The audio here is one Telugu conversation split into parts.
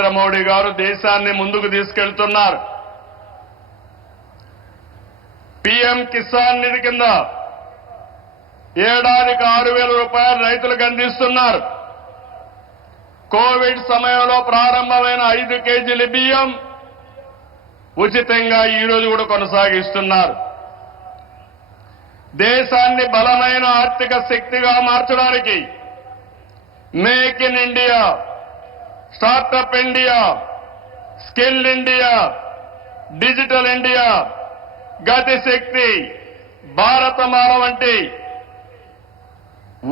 నరేంద్ర మోడీ గారు దేశాన్ని ముందుకు తీసుకెళ్తున్నారు. పీఎం కిసాన్ నిధి కింద ఏడాదికి 6,000 రూపాయలు రైతులకు అందిస్తున్నారు. కోవిడ్ సమయంలో ప్రారంభమైన 5 కేజీల బియ్యం ఉచితంగా ఈ రోజు కూడా కొనసాగిస్తున్నారు. దేశాన్ని బలమైన ఆర్థిక శక్తిగా మార్చడానికి make in India, startup India, skill India, digital India, Gati Shakti, Bharatmala వంటి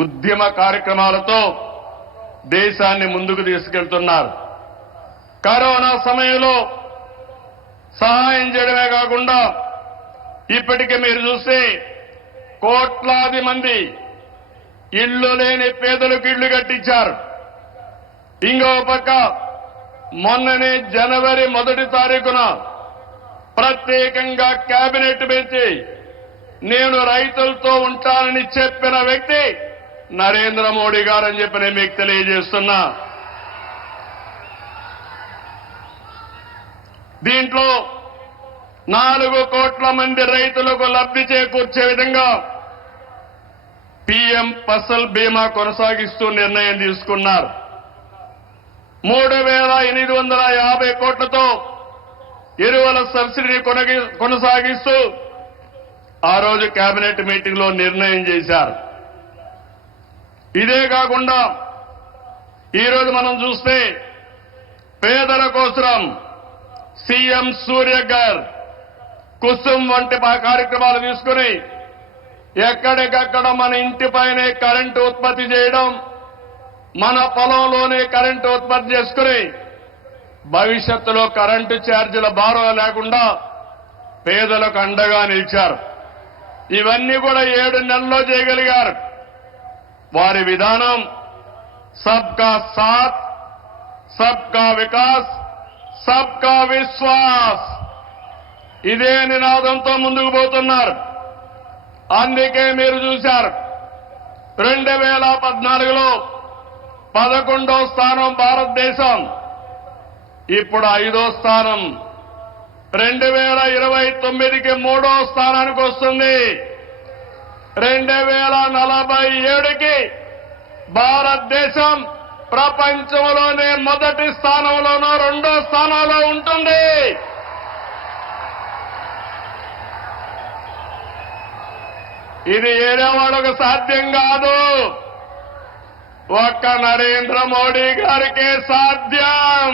ఉద్యమ కార్యక్రమాలతో దేశాన్ని ముందుకు తీసుకెళ్తున్నారు. కరోనా సమయంలో సహాయం చేయడమే కాకుండా ఇప్పటికే మీరు చూస్తే కోట్లాది మంది ఇళ్లు లేని పేదలకు ఇళ్లు కట్టించారు. ఇంకో పక్క మొన్ననే జనవరి 1వ తారీఖున ప్రత్యేకంగా కేబినెట్ పెంచి నేను రైతులతో ఉంటానని చెప్పిన వ్యక్తి నరేంద్ర మోడీ గారు అని చెప్పి నేను మీకు తెలియజేస్తున్నా. దీంట్లో 4 కోట్ల మంది రైతులకు లబ్ధి చేకూర్చే విధంగా పీఎం ఫసల్ బీమా కొనసాగిస్తూ నిర్ణయం తీసుకున్నారు. 3,850 కోట్లతో ఎరువుల సబ్సిడీని కొనసాగిస్తూ ఆ రోజు కేబినెట్ మీటింగ్ లో నిర్ణయం చేశారు. ఇదే కాకుండా ఈరోజు మనం చూస్తే పేదల కోసం సీఎం సూర్యఘర్, కుసుమ్ వంటి కార్యక్రమాలు తీసుకుని ఎక్కడికక్కడ మన ఇంటిపైనే కరెంటు ఉత్పత్తి చేయడం, మన పొలంలోనే కరెంటు ఉత్పత్తి చేసుకుని భవిష్యత్తులో కరెంటు ఛార్జీల భారం లేకుండా పేదలకు అండగా నిలిచారు. ఇవన్నీ కూడా 7 నెలల్లో చేయగలిగారు. వారి విధానం సబ్కా సాత్, సబ్కా వికాస్, సబ్కా విశ్వాస్, ఇదే నినాదంతో ముందుకు పోతున్నారు. అందుకే మీరు చూశారు 2014లో 11వ స్థానం భారతదేశం, ఇప్పుడు 5వ స్థానం. 2029కి 3వ స్థానానికి వస్తుంది. 2047కి భారతదేశం ప్రపంచంలోనే మొదటి స్థానంలోనో 2వ స్థానంలో ఉంటుంది. ఇది ఏడేవాళ్ళకు సాధ్యం కాదు, ఒక్క నరేంద్ర మోడీ గారికే సాధ్యం.